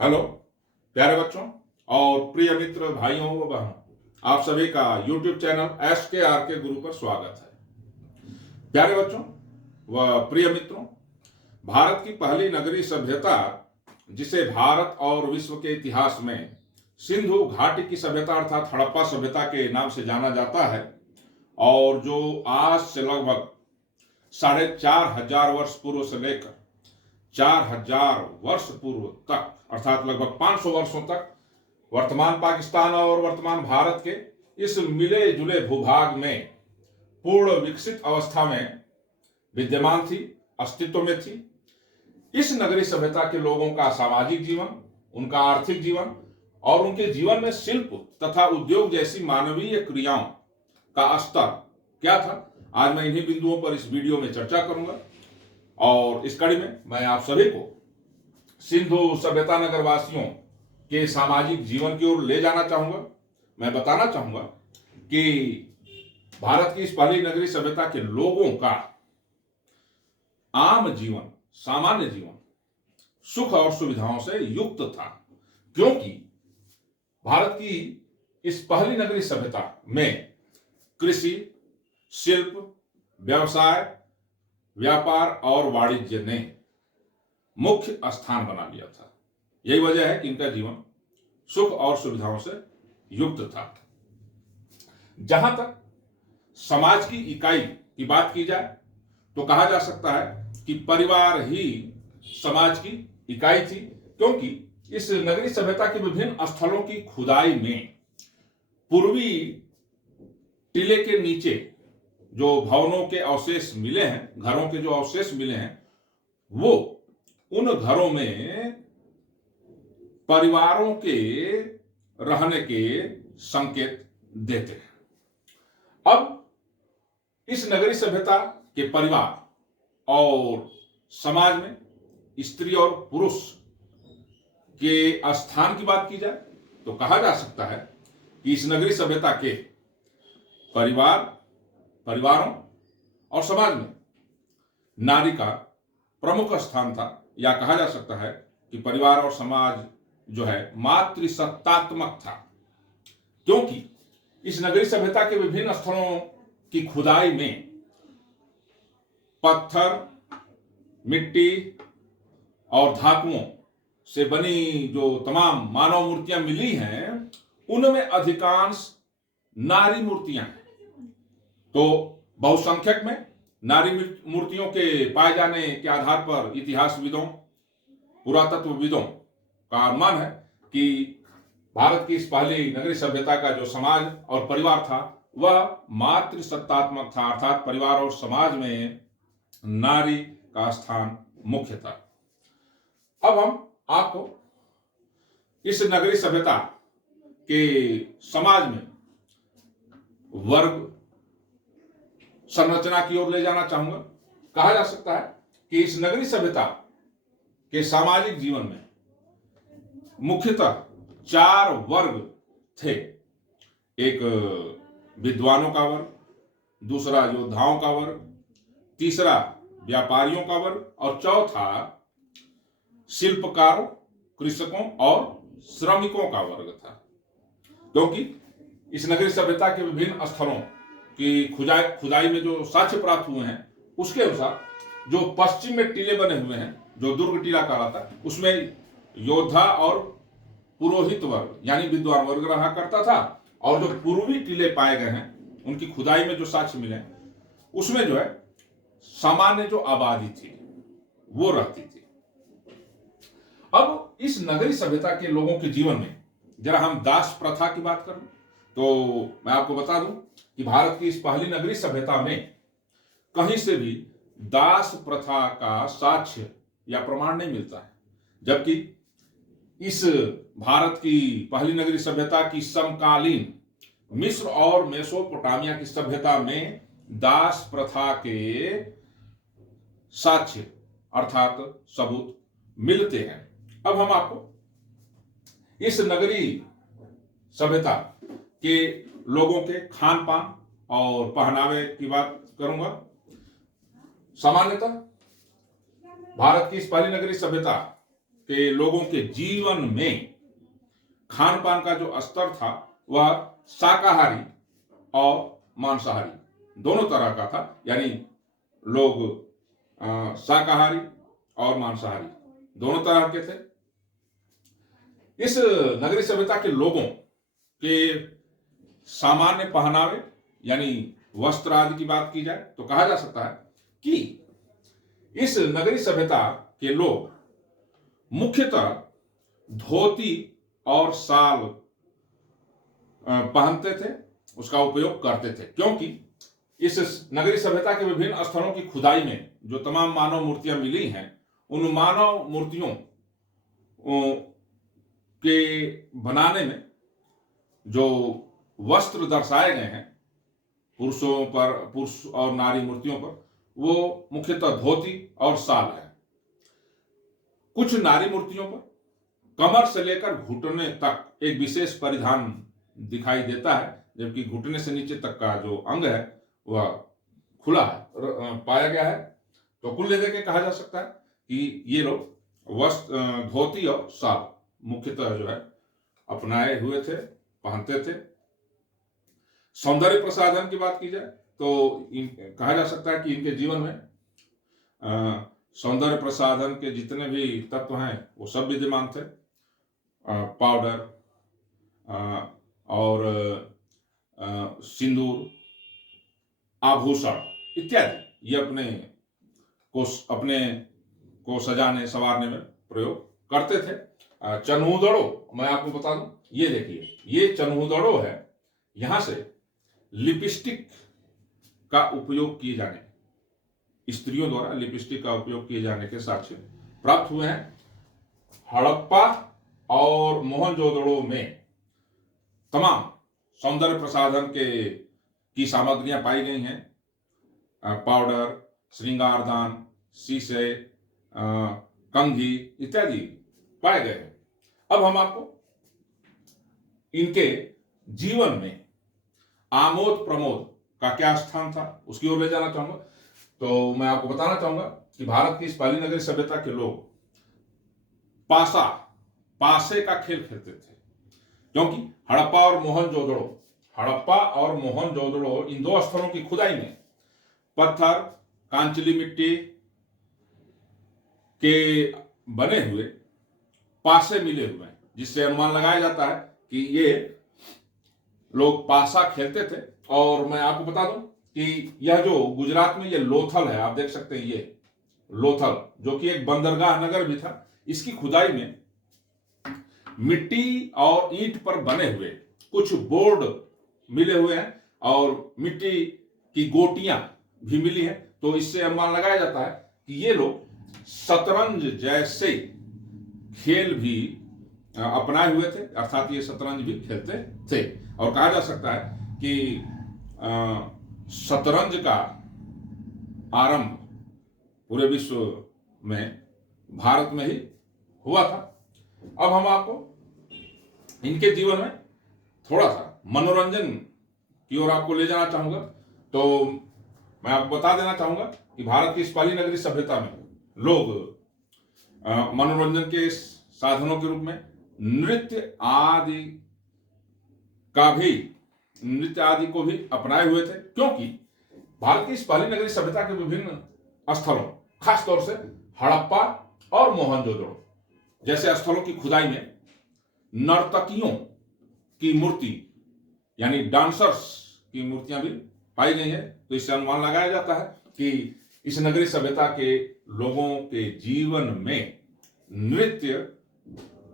Hello प्यारे बच्चों और प्रिय मित्र भाइयों व बहनों, आप सभी का YouTube चैनल SKRK गुरु पर स्वागत है। प्यारे बच्चों व प्रिय मित्रों, भारत की पहली नगरीय सभ्यता जिसे भारत और विश्व के इतिहास में सिंधु घाटी की सभ्यता अर्थात हड़प्पा सभ्यता के नाम से जाना जाता है और जो आज से लगभग 4,500 वर्ष पूर्व से लेकर 4,000 वर्ष पूर्व तक अर्थात लगभग 500 वर्षों तक वर्तमान पाकिस्तान और वर्तमान भारत के इस मिले जुले भूभाग में पूर्ण विकसित अवस्था में विद्यमान थी, अस्तित्व में थी। इस नगरीय सभ्यता के लोगों का सामाजिक जीवन, उनका आर्थिक जीवन और उनके जीवन में शिल्प तथा उद्योग जैसी मानवीय क्रियाओं का स्तर क्या था, आज मैं इन्हीं बिंदुओं पर इस वीडियो में चर्चा करूंगा। और इस कड़ी में मैं आप सभी को सिंधु सभ्यता नगर वासियों के सामाजिक जीवन की ओर ले जाना चाहूंगा। मैं बताना चाहूंगा कि भारत की इस पहली नगरीय सभ्यता के लोगों का आम जीवन, सामान्य जीवन सुख और सुविधाओं से युक्त था, क्योंकि भारत की इस पहली नगरीय सभ्यता में कृषि, शिल्प, व्यवसाय, व्यापार और वाणिज्य ने मुख्य स्थान बना लिया था। यही वजह है कि इनका जीवन सुख और सुविधाओं से युक्त था। जहां तक समाज की इकाई की बात की जाए तो कहा जा सकता है कि परिवार ही समाज की इकाई थी, क्योंकि इस नगरीय सभ्यता के विभिन्न स्थलों की खुदाई में पूर्वी टीले के नीचे जो भवनों के अवशेष मिले हैं, घरों के जो अवशेष मिले हैं, वो उन घरों में परिवारों के रहने के संकेत देते हैं। अब इस नगरीय सभ्यता के परिवार और समाज में स्त्री और पुरुष के स्थान की बात की जाए तो कहा जा सकता है कि इस नगरीय सभ्यता के परिवारों और समाज में नारी का प्रमुख स्थान था, या कहा जा सकता है कि परिवार और समाज जो है मातृसत्तात्मक था, क्योंकि इस नगरीय सभ्यता के विभिन्न स्थलों की खुदाई में पत्थर, मिट्टी और धातुओं से बनी जो तमाम मानव मूर्तियां मिली हैं, उनमें अधिकांश नारी मूर्तियां हैं। तो बहुसंख्यक में नारी मूर्तियों के पाए जाने के आधार पर इतिहासविदों, पुरातत्वविदों का अनुमान है कि भारत की इस पहली नगरीय सभ्यता का जो समाज और परिवार था वह मातृसत्तात्मक था, अर्थात परिवार और समाज में नारी का स्थान मुख्य था। अब हम आपको इस नगरीय सभ्यता के समाज में वर्ग संरचना की ओर ले जाना चाहूंगा। कहा जा सकता है कि इस नगरीय सभ्यता के सामाजिक जीवन में मुख्यतः 4 वर्ग थे। एक विद्वानों का वर्ग, दूसरा योद्धाओं का वर्ग, तीसरा व्यापारियों का वर्ग और चौथा शिल्पकारों, कृषकों और श्रमिकों का वर्ग था। क्योंकि इस नगरीय सभ्यता के विभिन्न स्थलों की खुदाई में जो साक्ष्य प्राप्त हुए हैं, उसके अनुसार जो पश्चिम में टीले बने हुए हैं, जो दुर्ग टीला कहलाता है, उसमें योद्धा और पुरोहित वर्ग यानी विद्वान वर्ग रहा करता था, और जो पूर्वी टीले पाए गए हैं उनकी खुदाई में जो साक्ष्य मिले हैं, उसमें जो है सामान्य जो आबादी थी वो रहती थी। अब इस नगरीय सभ्यता के लोगों के जीवन में जरा हम दास प्रथा की बात करें तो मैं आपको बता दूं कि भारत की इस पहली नगरीय सभ्यता में कहीं से भी दास प्रथा का साक्ष्य या प्रमाण नहीं मिलता है, जबकि इस भारत की पहली नगरीय सभ्यता की समकालीन मिस्र और मेसोपोटामिया की सभ्यता में दास प्रथा के साक्ष्य अर्थात सबूत मिलते हैं। अब हम आपको इस नगरीय सभ्यता के लोगों के खान पान और पहनावे की बात करूंगा। सामान्यतः भारत की इस पहली नगरीय सभ्यता के लोगों के जीवन में खान पान का जो स्तर था वह शाकाहारी और मांसाहारी दोनों तरह का था। यानी लोग शाकाहारी और मांसाहारी दोनों तरह के थे। इस नगरीय सभ्यता के लोगों के सामान्य पहनावे यानी वस्त्र आदि की बात की जाए तो कहा जा सकता है कि इस नगरीय सभ्यता के लोग मुख्यतः धोती और शाल पहनते थे, उसका उपयोग करते थे, क्योंकि इस नगरीय सभ्यता के विभिन्न स्थलों की खुदाई में जो तमाम मानव मूर्तियां मिली हैं, उन मानव मूर्तियों के बनाने में जो वस्त्र दर्शाए गए हैं पुरुष और नारी मूर्तियों पर, वो मुख्यतः धोती और शाल है। कुछ नारी मूर्तियों पर कमर से लेकर घुटने तक एक विशेष परिधान दिखाई देता है, जबकि घुटने से नीचे तक का जो अंग है वह खुला है पाया गया है। तो कुल मिला के कहा जा सकता है कि ये लोग वस्त्र धोती और शाल मुख्यतः जो है अपनाए हुए थे, पहनते थे। सौंदर्य प्रसाधन की बात की जाए तो कहा जा सकता है कि इनके जीवन में सौंदर्य प्रसाधन के जितने भी तत्व हैं वो सब विद्यमान थे। पाउडर और सिंदूर, आभूषण इत्यादि ये अपने को सजाने संवारने में प्रयोग करते थे। चन्हूदड़ो मैं आपको बता दूं, ये देखिए, ये चन्हूदड़ो है। यहां से लिपस्टिक का उपयोग किए जाने, स्त्रियों द्वारा लिपस्टिक का उपयोग किए जाने के साक्ष्य प्राप्त हुए हैं। हड़प्पा और मोहनजोदड़ो में तमाम सौंदर्य प्रसाधन की सामग्रियां पाई गई हैं। पाउडर, श्रृंगारदान, शीशे, कंघी इत्यादि पाए गए हैं। अब हम आपको इनके जीवन में आमोद प्रमोद का क्या स्थान था उसकी ओर ले जाना चाहूंगा। तो मैं आपको बताना चाहूंगा कि भारत की इस पहली नगरीय सभ्यता के लोग पासे का खेल खेलते थे, क्योंकि हड़प्पा और मोहनजोदड़ो इन दो स्थलों की खुदाई में पत्थर, कांचली मिट्टी के बने हुए पासे मिले हुए हैं, जिससे अनुमान लगाया जाता है कि ये लोग पासा खेलते थे। और मैं आपको बता दूं कि यह जो गुजरात में ये लोथल है, आप देख सकते हैं, ये लोथल जो कि एक बंदरगाह नगर भी था, इसकी खुदाई में मिट्टी और ईंट पर बने हुए कुछ बोर्ड मिले हुए हैं और मिट्टी की गोटियां भी मिली हैं। तो इससे अनुमान लगाया जाता है कि ये लोग शतरंज जैसे खेल भी अपनाए हुए थे, अर्थात ये शतरंज भी खेलते थे। और कहा जा सकता है कि शतरंज का आरंभ पूरे विश्व में भारत में ही हुआ था। अब हम आपको इनके जीवन में थोड़ा सा मनोरंजन की ओर आपको ले जाना चाहूंगा। तो मैं आपको बता देना चाहूंगा कि भारत की इस पहली नगरीय सभ्यता में लोग मनोरंजन के साधनों के रूप में नृत्य आदि को भी अपनाए हुए थे, क्योंकि भारत की इस पहली नगरीय सभ्यता के विभिन्न स्थलों, खास तौर से हड़प्पा और मोहनजोदड़ो जैसे स्थलों की खुदाई में नर्तकियों की मूर्ति यानी डांसर्स की मूर्तियां भी पाई गई हैं। तो इससे अनुमान लगाया जाता है कि इस नगरीय सभ्यता के लोगों के जीवन में नृत्य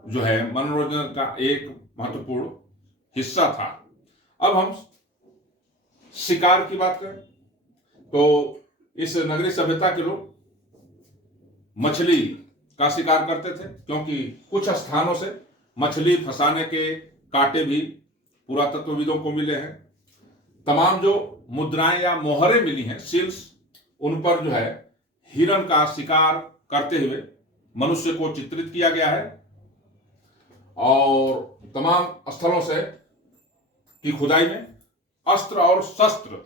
जो है मनोरंजन का एक महत्वपूर्ण हिस्सा था। अब हम शिकार की बात करें तो इस नगरीय सभ्यता के लोग मछली का शिकार करते थे, क्योंकि कुछ स्थानों से मछली फंसाने के कांटे भी पुरातत्वविदों को मिले हैं। तमाम जो मुद्राएं या मोहरें मिली हैं, सील्स, उन पर जो है हिरण का शिकार करते हुए मनुष्य को चित्रित किया गया है। और तमाम स्थलों से की खुदाई में अस्त्र और शस्त्र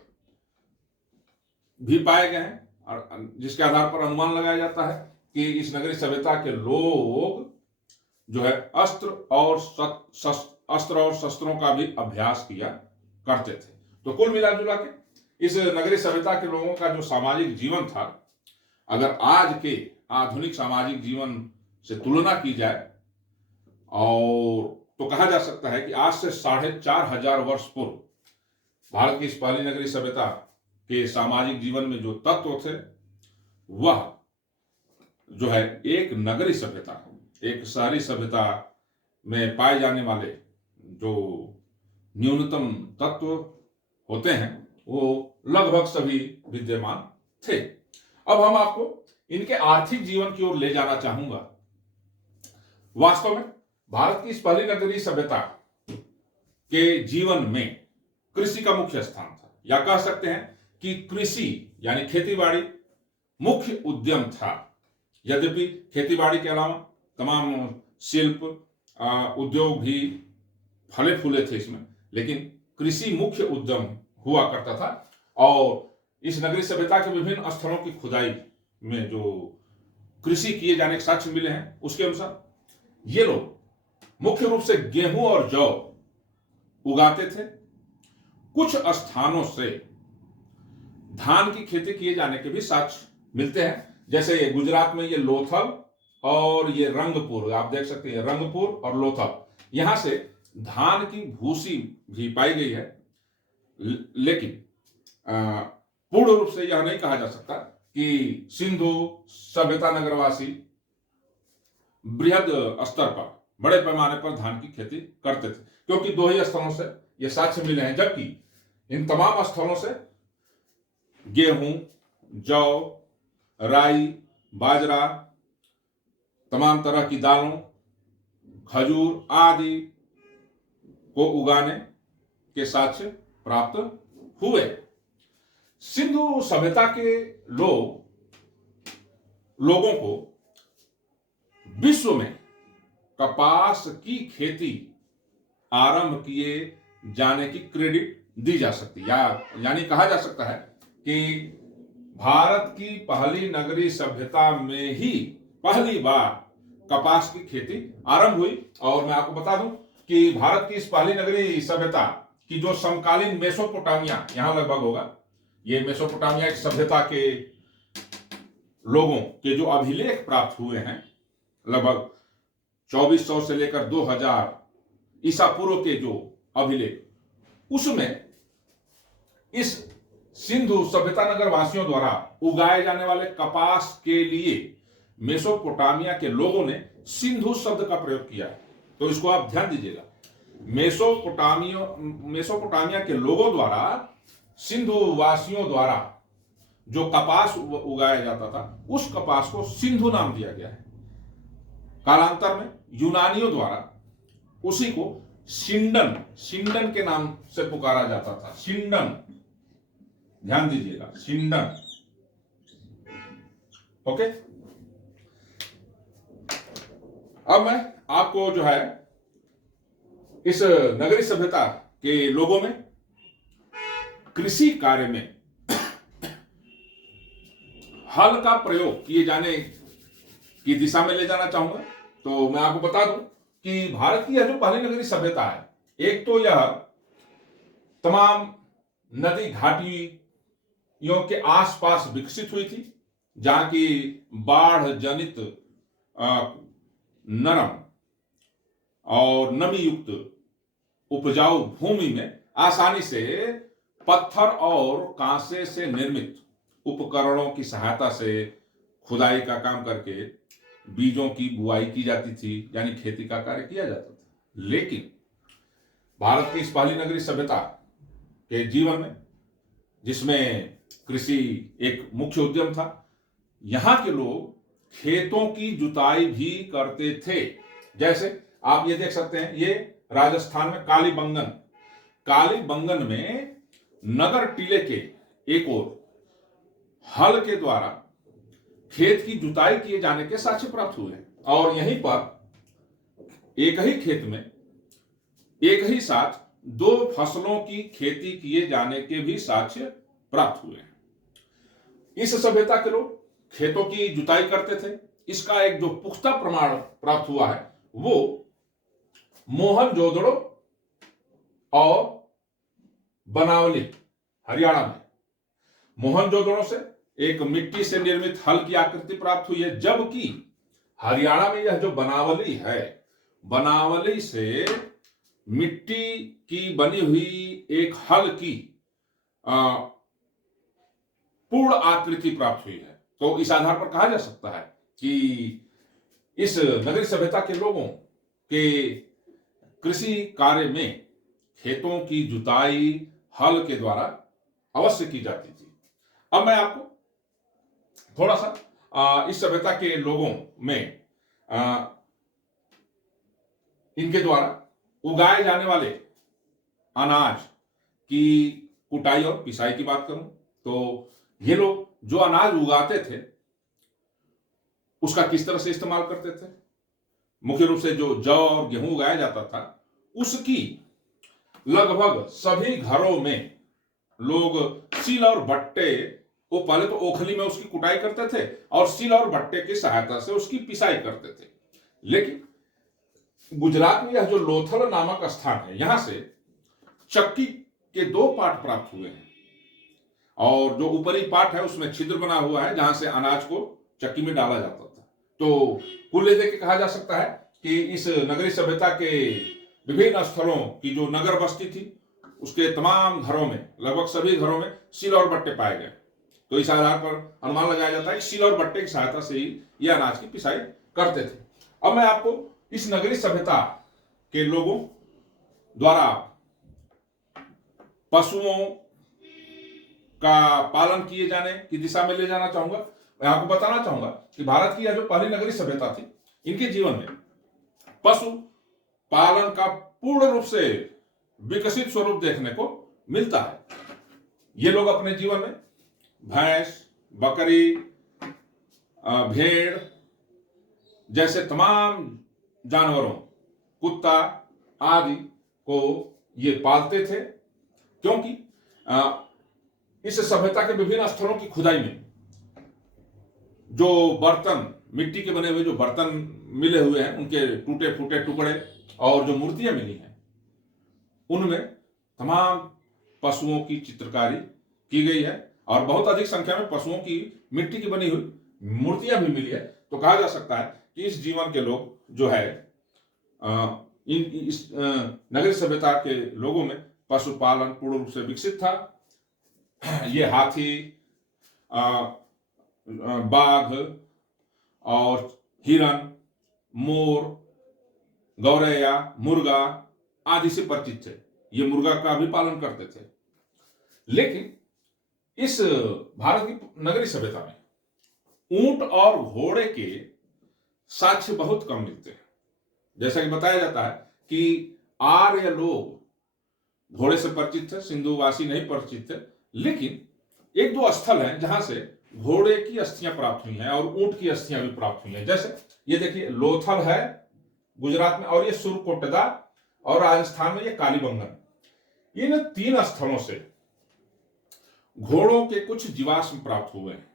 भी पाए गए हैं, और जिसके आधार पर अनुमान लगाया जाता है कि इस नगरीय सभ्यता के लोग जो है अस्त्र और शस्त्रों का भी अभ्यास किया करते थे। तो कुल मिला जुला के इस नगरीय सभ्यता के लोगों का जो सामाजिक जीवन था, अगर आज के आधुनिक सामाजिक जीवन से तुलना की जाए और तो कहा जा सकता है कि आज से 4,500 वर्ष पूर्व भारत की इस पहली नगरीय सभ्यता के सामाजिक जीवन में जो तत्व थे, वह जो है एक नगरीय सभ्यता, एक शहरी सभ्यता में पाए जाने वाले जो न्यूनतम तत्व होते हैं, वो लगभग सभी विद्यमान थे। अब हम आपको इनके आर्थिक जीवन की ओर ले जाना चाहूंगा। वास्तव में भारत की इस पहली नगरीय सभ्यता के जीवन में कृषि का मुख्य स्थान था, या कह सकते हैं कि कृषि यानी खेतीबाड़ी मुख्य उद्यम था। यद्यपि खेतीबाड़ी के अलावा तमाम शिल्प उद्योग भी फले फूले थे इसमें, लेकिन कृषि मुख्य उद्यम हुआ करता था। और इस नगरीय सभ्यता के विभिन्न स्थलों की खुदाई में जो कृषि किए जाने के साक्ष्य मिले हैं, उसके अनुसार ये लोग मुख्य रूप से गेहूं और जौ उगाते थे। कुछ स्थानों से धान की खेती किए जाने के भी साक्ष्य मिलते हैं, जैसे ये गुजरात में ये लोथल और ये रंगपुर, आप देख सकते हैं रंगपुर और लोथल, यहां से धान की भूसी भी पाई गई है। लेकिन पूर्ण रूप से यह नहीं कहा जा सकता कि सिंधु सभ्यता नगरवासी बृहद स्तर पर, बड़े पैमाने पर धान की खेती करते थे, क्योंकि दो ही स्थलों से ये साक्ष्य मिले हैं, जबकि इन तमाम स्थलों से गेहूं, जौ, राई, बाजरा, तमाम तरह की दालों, खजूर आदि को उगाने के साक्ष्य प्राप्त हुए। सिंधु सभ्यता के लोगों को विश्व में कपास की खेती आरंभ किए जाने की क्रेडिट दी जा सकती है, यानी कहा जा सकता है कि भारत की पहली नगरीय सभ्यता में ही पहली बार कपास की खेती आरंभ हुई। और मैं आपको बता दूं कि भारत की इस पहली नगरीय सभ्यता की जो समकालीन मेसोपोटामिया, यहां लगभग होगा, ये मेसोपोटामिया की सभ्यता के लोगों के जो अभिलेख प्राप्त हुए हैं, लगभग 2400 से लेकर 2000 ईसा पूर्व के जो अभिलेख, उसमें इस सिंधु सभ्यता नगर वासियों द्वारा उगाए जाने वाले कपास के लिए मेसोपोटामिया के लोगों ने सिंधु शब्द का प्रयोग किया है। तो इसको आप ध्यान दीजिएगा, मेसोपोटामिया के लोगों द्वारा सिंधु वासियों द्वारा जो कपास उगाया जाता था, उस कपास को सिंधु नाम दिया गया है। कालांतर में यूनानियों द्वारा उसी को सिंडन के नाम से पुकारा जाता था। सिंडन, ध्यान दीजिएगा, सिंडन। ओके, अब मैं आपको जो है इस नगरीय सभ्यता के लोगों में कृषि कार्य में हल का प्रयोग किए जाने की दिशा में ले जाना चाहूंगा। तो मैं आपको बता दूं कि भारत की यह जो पहली नगरीय सभ्यता है, एक तो यह तमाम नदी घाटियों के आसपास विकसित हुई थी, जहां की बाढ़ जनित नरम और नमी युक्त उपजाऊ भूमि में आसानी से पत्थर और कांसे से निर्मित उपकरणों की सहायता से खुदाई का काम करके बीजों की बुआई की जाती थी, यानी खेती का कार्य किया जाता था। लेकिन भारत की इस पहली नगरीय सभ्यता के जीवन में, जिसमें कृषि एक मुख्य उद्यम था, यहां के लोग खेतों की जुताई भी करते थे। जैसे आप ये देख सकते हैं, ये राजस्थान में कालीबंगन में नगर टीले के एक ओर हल के द्वारा खेत की जुताई किए जाने के साक्ष्य प्राप्त हुए हैं, और यहीं पर एक ही खेत में एक ही साथ दो फसलों की खेती किए जाने के भी साक्ष्य प्राप्त हुए हैं। इस सभ्यता के लोग खेतों की जुताई करते थे। इसका एक जो पुख्ता प्रमाण प्राप्त हुआ है, वो मोहनजोदड़ो और बनावली हरियाणा में। मोहनजोदड़ो से एक मिट्टी से निर्मित हल की आकृति प्राप्त हुई है, जबकि हरियाणा में यह जो बनावली है, बनावली से मिट्टी की बनी हुई एक हल की पूर्ण आकृति प्राप्त हुई है। तो इस आधार पर कहा जा सकता है कि इस नगरीय सभ्यता के लोगों के कृषि कार्य में खेतों की जुताई हल के द्वारा अवश्य की जाती थी। अब मैं आपको थोड़ा सा इस सभ्यता के लोगों में इनके द्वारा उगाए जाने वाले अनाज की कुटाई और पिसाई की बात करूं तो ये लोग जो अनाज उगाते थे उसका किस तरह से इस्तेमाल करते थे। मुख्य रूप से जो जौ और गेहूं उगाया जाता था, उसकी लगभग सभी घरों में लोग सील और बट्टे, वो पहले तो ओखली में उसकी कुटाई करते थे और सील और बट्टे की सहायता से उसकी पिसाई करते थे। लेकिन गुजरात में यह जो लोथल नामक स्थान है, यहां से चक्की के 2 पार्ट प्राप्त हुए हैं और जो ऊपरी पार्ट है उसमें छिद्र बना हुआ है जहां से अनाज को चक्की में डाला जाता था। तो कुल लेके कहा जा सकता है कि इस नगरीय सभ्यता के विभिन्न स्थलों की जो नगर बस्ती थी उसके तमाम घरों में, लगभग सभी घरों में सील और बट्टे पाए गए। तो इस आधार पर अनुमान लगाया जाता है कि सील और बट्टे की सहायता से ही यह अनाज की पिसाई करते थे। अब मैं आपको इस नगरीय सभ्यता के लोगों द्वारा पशुओं का पालन किए जाने की दिशा में ले जाना चाहूंगा। मैं आपको बताना चाहूंगा कि भारत की यह जो पहली नगरीय सभ्यता थी, इनके जीवन में पशु पालन का पूर्ण रूप से विकसित स्वरूप देखने को मिलता है। ये लोग अपने जीवन में भैंस, बकरी, भेड़ जैसे तमाम जानवरों, कुत्ता आदि को ये पालते थे, क्योंकि इस सभ्यता के विभिन्न स्थलों की खुदाई में जो बर्तन, मिट्टी के बने हुए जो बर्तन मिले हुए हैं, उनके टूटे फूटे टुकड़े और जो मूर्तियां मिली हैं, उनमें तमाम पशुओं की चित्रकारी की गई है और बहुत अधिक संख्या में पशुओं की मिट्टी की बनी हुई मूर्तियां भी मिली है। तो कहा जा सकता है कि इस जीवन के लोग जो है इस नगरीय सभ्यता के लोगों में पशुपालन पूर्ण रूप से विकसित था। ये हाथी, बाघ और हिरन, मोर, गौरैया, मुर्गा आदि से परिचित थे। ये मुर्गा का भी पालन करते थे। लेकिन इस भारत की नगरीय सभ्यता में ऊंट और घोड़े के साक्ष्य बहुत कम मिलते हैं। जैसा कि बताया जाता है कि आर्य लोग घोड़े से परिचित थे, सिंधुवासी नहीं परिचित थे। लेकिन 1-2 स्थल हैं जहां से घोड़े की अस्थियां प्राप्त हुई हैं और ऊंट की अस्थियां भी प्राप्त हुई हैं। जैसे ये देखिए, लोथल है गुजरात में, और ये सुरकोटदा, और राजस्थान में ये कालीबंगन। इन 3 स्थलों से घोड़ों के कुछ जीवाश्म प्राप्त हुए हैं।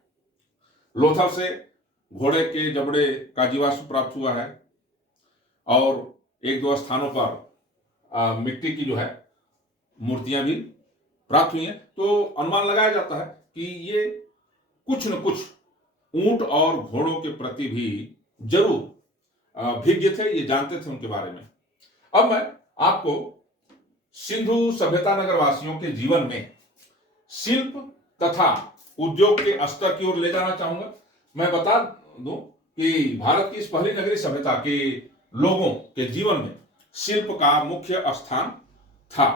लोथल से घोड़े के जबड़े का जीवाश्म प्राप्त हुआ है और 1-2 स्थानों पर मिट्टी की जो है मूर्तियां भी प्राप्त हुई हैं। तो अनुमान लगाया जाता है कि ये कुछ न कुछ ऊंट और घोड़ों के प्रति भी जरूर भिज्ञ थे, ये जानते थे उनके बारे में। अब मैं आपको सिंधु सभ्यता नगर वासियों के जीवन में शिल्प तथा उद्योग के स्तर की ओर ले जाना चाहूंगा। मैं बता दूं कि भारत की इस पहली नगरीय सभ्यता के लोगों के जीवन में शिल्प का मुख्य स्थान था।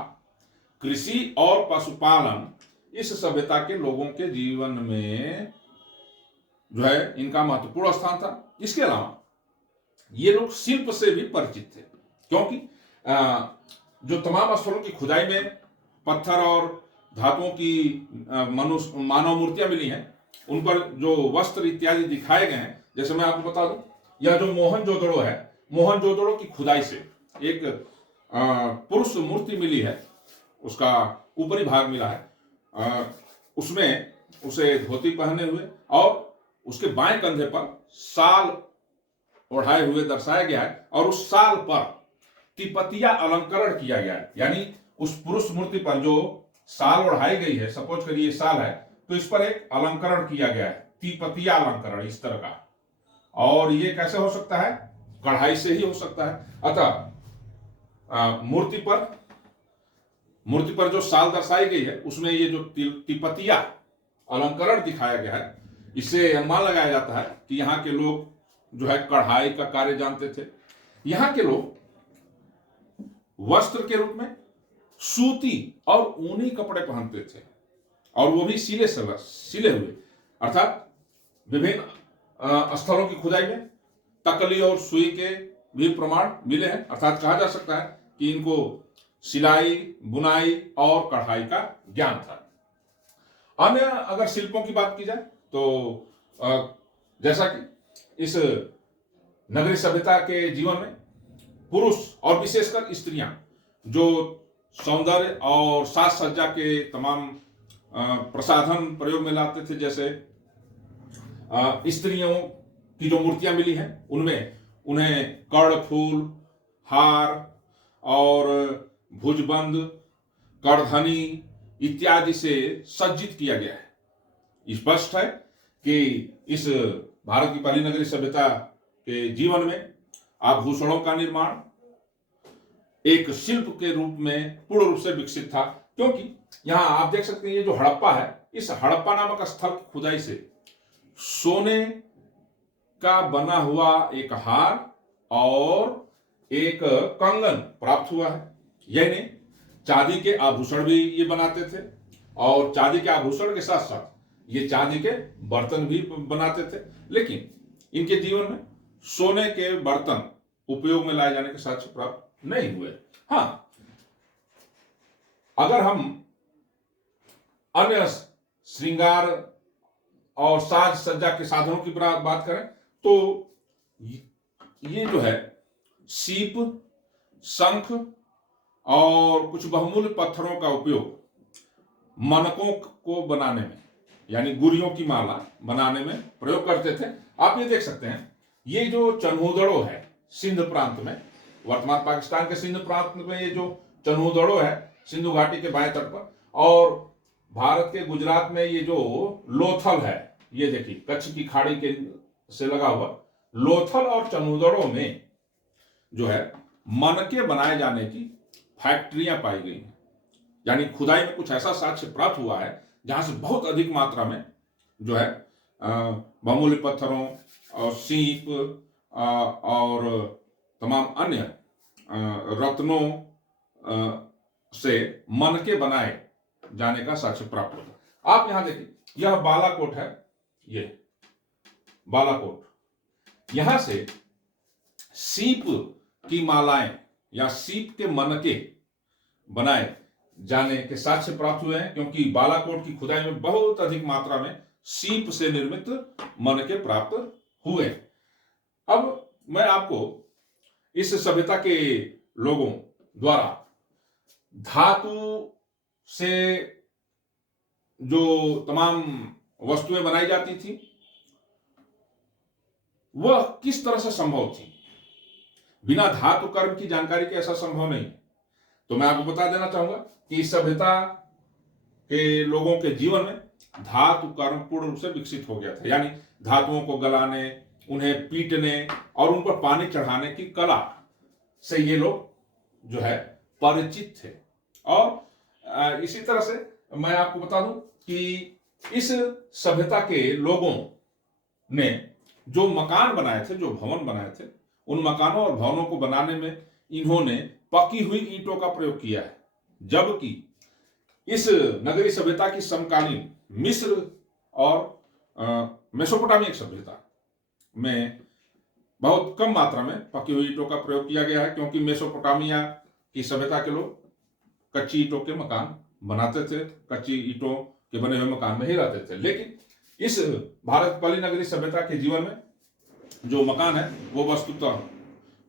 कृषि और पशुपालन इस सभ्यता के लोगों के जीवन में जो है इनका महत्वपूर्ण स्थान था। इसके अलावा ये लोग शिल्प से भी परिचित थे, क्योंकि जो तमाम स्थलों की खुदाई में पत्थर और धातुओं की मानव मूर्तियां मिली हैं, उन पर जो वस्त्र इत्यादि दिखाए गए हैं। जैसे मैं आपको बता दूं, यह जो मोहनजोदड़ो है, मोहनजोदड़ो की खुदाई से एक पुरुष मूर्ति मिली है, उसका ऊपरी भाग मिला है, उसमें उसे धोती पहने हुए और उसके बाएं कंधे पर शाल ओढ़ाए हुए दर्शाया गया है और उस साल पर तिपतिया अलंकरण किया गया है, यानी उस पुरुष मूर्ति पर जो साल ओढ़ाई गई है, सपोज करिए ये साल है, तो इस पर एक अलंकरण किया गया है, तिपतिया अलंकरण इस तरह का। और ये कैसे हो सकता है? कढ़ाई से ही हो सकता है। अतः मूर्ति पर जो साल दर्शाई गई है उसमें ये जो तिपतिया अलंकरण दिखाया गया है, इससे अनुमान लगाया जाता है कि यहाँ के लोग जो है कढ़ाई का कार्य जानते थे। यहाँ के लोग वस्त्र के रूप में सूती और ऊनी कपड़े पहनते थे, और वो भी सिले हुए, अर्थात विभिन्न स्थलों की खुदाई में तकली और सुई के भी प्रमाण मिले हैं। अर्थात कहा जा सकता है कि इनको सिलाई, बुनाई और कढ़ाई का ज्ञान था। अन्य अगर शिल्पों की बात की जाए तो जैसा कि इस नगरीय सभ्यता के जीवन में पुरुष और विशेषकर स्त्रियां जो सौंदर्य और साज सज्जा के तमाम प्रसाधन प्रयोग में लाते थे, जैसे स्त्रियों की जो मूर्तियां मिली हैं उनमें उन्हें कर्णफूल, हार और भुजबंद, करधनी इत्यादि से सज्जित किया गया है। स्पष्ट है कि इस भारत की पहली नगरीय सभ्यता के जीवन में आभूषणों का निर्माण एक शिल्प के रूप में पूर्ण रूप से विकसित था, क्योंकि यहां आप देख सकते हैं ये जो हड़प्पा है, इस हड़प्पा नामक स्थल की खुदाई से सोने का बना हुआ एक हार और एक कंगन प्राप्त हुआ है। यही नहीं, चांदी के आभूषण भी ये बनाते थे, और चांदी के आभूषण के साथ साथ ये चांदी के बर्तन भी बनाते थे। लेकिन इनके जीवन में सोने के बर्तन उपयोग में लाए जाने के साक्ष्य प्राप्त नहीं हुए। हाँ, अगर हम अन्य श्रृंगार और साज सज्जा के साधनों की बात करें तो ये जो है सीप, शंख और कुछ बहुमूल्य पत्थरों का उपयोग मनकों को बनाने में, यानी गुरियों की माला बनाने में प्रयोग करते थे। आप ये देख सकते हैं, ये जो चन्हूदड़ो है सिंध प्रांत में, वर्तमान पाकिस्तान के सिंध प्रांत में ये जो चन्हूदड़ो है सिंधु घाटी के बाएं तट पर, और भारत के गुजरात में ये जो लोथल है, ये देखिए कच्छ की खाड़ी के से लगा हुआ लोथल और चन्हूदड़ो में जो है मनके बनाए जाने की फैक्ट्रियां पाई गई हैं। यानी खुदाई में कुछ ऐसा साक्ष्य प्राप्त हुआ है जहां से बहुत अधिक मात्रा में जो है बहुमूल्य पत्थरों और सीप और तमाम अन्य रत्नों से मनके बनाए जाने का साक्ष्य प्राप्त होता। आप यहां देखिए, यह बालाकोट है, ये बालाकोट, यहां से सीप की मालाएं या सीप के मनके बनाए जाने के साक्ष्य प्राप्त हुए हैं, क्योंकि बालाकोट की खुदाई में बहुत अधिक मात्रा में सीप से निर्मित मनके प्राप्त हुए। अब मैं आपको इस सभ्यता के लोगों द्वारा धातु से जो तमाम वस्तुएं बनाई जाती थी वह किस तरह से संभव थी। बिना धातु कर्म की जानकारी के ऐसा संभव नहीं। तो मैं आपको बता देना चाहूंगा कि इस सभ्यता के लोगों के जीवन में धातु कर्म पूर्ण रूप से विकसित हो गया था। यानी धातुओं को गलाने, उन्हें पीटने और उन पर पानी चढ़ाने की कला से ये लोग जो है परिचित थे। और इसी तरह से मैं आपको बता दूं कि इस सभ्यता के लोगों ने जो मकान बनाए थे, जो भवन बनाए थे, उन मकानों और भवनों को बनाने में इन्होंने पकी हुई ईंटों का प्रयोग किया है। जबकि इस नगरीय सभ्यता की समकालीन मिस्र और मेसोपोटामिक सभ्यता में बहुत कम मात्रा में पकी हुई ईंटों का प्रयोग किया गया है, क्योंकि मेसोपोटामिया की सभ्यता के लोग कच्ची ईंटों के मकान बनाते थे, कच्ची ईंटों के बने हुए मकान में ही रहते थे। लेकिन इस भारत पहली नगरीय सभ्यता के जीवन में जो मकान है वो वस्तुतः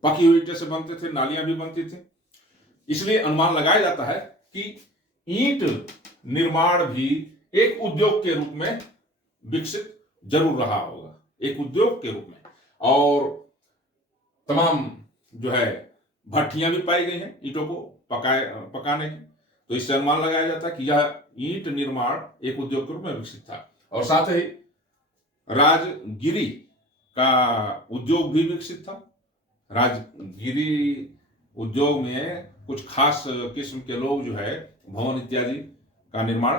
पकी हुई ईंटें से बनते थे, नालियां भी बनती थी। इसलिए अनुमान लगाया जाता है कि ईंट निर्माण भी एक उद्योग के रूप में विकसित जरूर रहा होगा, एक उद्योग के रूप में। और तमाम जो है भट्टियां भी पाई गई हैं ईंटों को पकाने की। तो इससे अनुमान लगाया जाता है कि यह ईंट निर्माण एक उद्योग के रूप में विकसित था। और साथ ही राजगिरी का उद्योग भी विकसित था। राजगिरी उद्योग में कुछ खास किस्म के लोग जो है भवन इत्यादि का निर्माण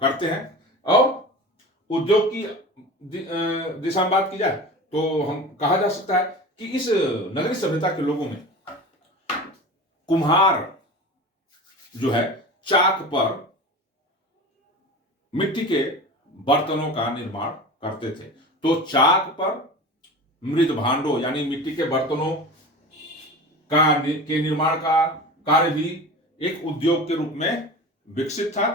करते हैं। और उद्योग की दिशा में बात की जाए तो हम कहा जा सकता है कि इस नगरीय सभ्यता के लोगों में कुम्हार जो है चाक पर मिट्टी के बर्तनों का निर्माण करते थे। तो चाक पर मृद भांडों यानी मिट्टी के बर्तनों के निर्माण का कार्य भी एक उद्योग के रूप में विकसित था।